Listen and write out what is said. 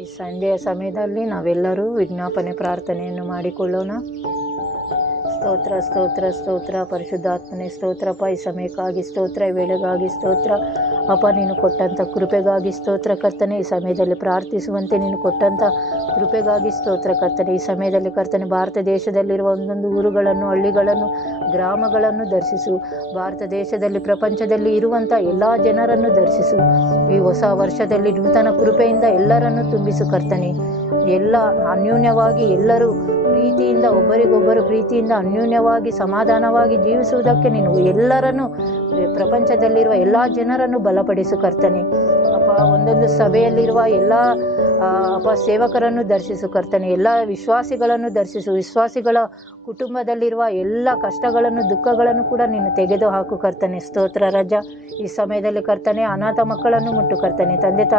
ಈ ಸಂಜೆಯ ಸಮಯದಲ್ಲಿ ನಾವೆಲ್ಲರೂ ವಿಜ್ಞಾಪನೆ ಪ್ರಾರ್ಥನೆಯನ್ನು ಮಾಡಿಕೊಳ್ಳೋಣ. ಸ್ತೋತ್ರ ಸ್ತೋತ್ರ ಸ್ತೋತ್ರ ಪರಿಶುದ್ಧಾತ್ಮನೆ ಸ್ತೋತ್ರಪ್ಪ. ಈ ಸಮಯಕ್ಕಾಗಿ ಸ್ತೋತ್ರ, ಈ ವೇಳೆಗಾಗಿ ಸ್ತೋತ್ರ ಅಪ್ಪ. ನೀನು ಕೊಟ್ಟಂಥ ಕೃಪೆಗಾಗಿ ಸ್ತೋತ್ರ ಕರ್ತನೆ. ಈ ಸಮಯದಲ್ಲಿ ಪ್ರಾರ್ಥಿಸುವಂತೆ ನೀನು ಕೊಟ್ಟಂಥ ಕೃಪೆಗಾಗಿ ಸ್ತೋತ್ರ ಕರ್ತನೆ. ಈ ಸಮಯದಲ್ಲಿ ಕರ್ತನೆ ಭಾರತ ದೇಶದಲ್ಲಿರುವ ಒಂದೊಂದು ಊರುಗಳನ್ನು, ಹಳ್ಳಿಗಳನ್ನು, ಗ್ರಾಮಗಳನ್ನು ದರ್ಶಿಸು. ಭಾರತ ದೇಶದಲ್ಲಿ, ಪ್ರಪಂಚದಲ್ಲಿ ಇರುವಂಥ ಎಲ್ಲ ಜನರನ್ನು ದರ್ಶಿಸು. ಈ ಹೊಸ ವರ್ಷದಲ್ಲಿ ನೂತನ ಕೃಪೆಯಿಂದ ಎಲ್ಲರನ್ನು ತುಂಬಿಸು ಕರ್ತನೆ. ಎಲ್ಲ ಅನ್ಯೋನ್ಯವಾಗಿ ಎಲ್ಲರೂ ಪ್ರೀತಿಯಿಂದ, ಒಬ್ಬರಿಗೊಬ್ಬರು ಪ್ರೀತಿಯಿಂದ ಅನ್ಯೋನ್ಯವಾಗಿ ಸಮಾಧಾನವಾಗಿ ಜೀವಿಸುವುದಕ್ಕೆ ನೀನು ಎಲ್ಲರನ್ನು, ಪ್ರಪಂಚದಲ್ಲಿರುವ ಎಲ್ಲ ಜನರನ್ನು ಬಲಪಡಿಸು ಕರ್ತನೆ. ಅಪ್ಪ, ಒಂದೊಂದು ಸಭೆಯಲ್ಲಿರುವ ಎಲ್ಲ ಅಪ್ಪ ಸೇವಕರನ್ನು ದರ್ಶಿಸು ಕರ್ತನೆ. ಎಲ್ಲ ವಿಶ್ವಾಸಿಗಳನ್ನು ದರ್ಶಿಸು. ವಿಶ್ವಾಸಿಗಳ ಕುಟುಂಬದಲ್ಲಿರುವ ಎಲ್ಲ ಕಷ್ಟಗಳನ್ನು, ದುಃಖಗಳನ್ನು ಕೂಡ ನೀನು ತೆಗೆದು ಹಾಕು ಕರ್ತನೆ. ಸ್ತೋತ್ರ ರಾಜ. ಈ ಸಮಯದಲ್ಲಿ ಕರ್ತನೆ ಅನಾಥ ಮಕ್ಕಳನ್ನು ಮುಟ್ಟು ಕರ್ತನೆ. ತಂದೆ ತಾಯಿ